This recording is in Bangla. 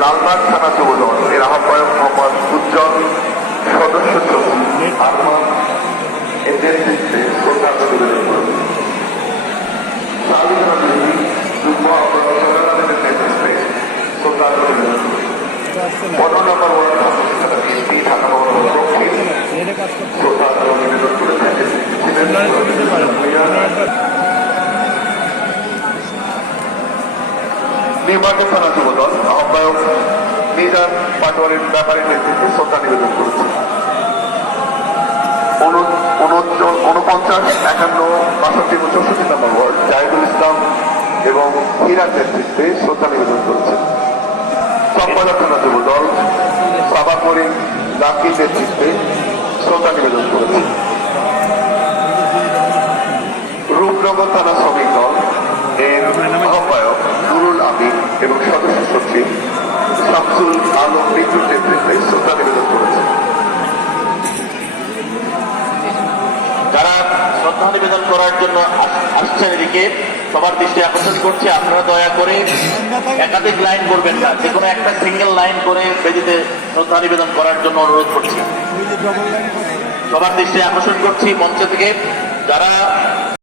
লালবাগ থানা যুবদল এর আহ্বায়ক মোহাম্মদ উজ্জ্বল সদস্য সচিব আহমদ এর নেতৃত্বে নিবেদন করেছেন নির্বাচন থানা আহ্বায়ক নিজাম পাটোয়ারির ব্যাপারীর নেতৃত্বে শ্রদ্ধা নিবেদন করেছে উনপঞ্চাশ একান্ন বাষট্টি চৌষট্টি নম্বর ওয়ার্ড জাহিদুল ইসলাম এবং হীরার নেতৃত্বে শ্রদ্ধা নিবেদন করেছে। চম্পাদা থানা যুবদল সাবাকরি লাকির নেতৃত্বে নিবেদন করেছে। রূপনগর থানা শ্রমিক দল এর আহ্বায়ক নুরুল আমিন এবং সদস্য সচিব শামসুল আলম মৃত্যুর নেতৃত্বে নিবেদন করার জন্য আসছেন এদিকে। সবার দৃষ্টি আকর্ষণ করছে, আপনারা দয়া করে একাধিক লাইন করবেন না, যে কোনো একটা সিঙ্গেল লাইন করে বেদিতে শ্রদ্ধা নিবেদন করার জন্য অনুরোধ করছি। সবার দৃষ্টি আকর্ষণ করছি মঞ্চ থেকে। যারা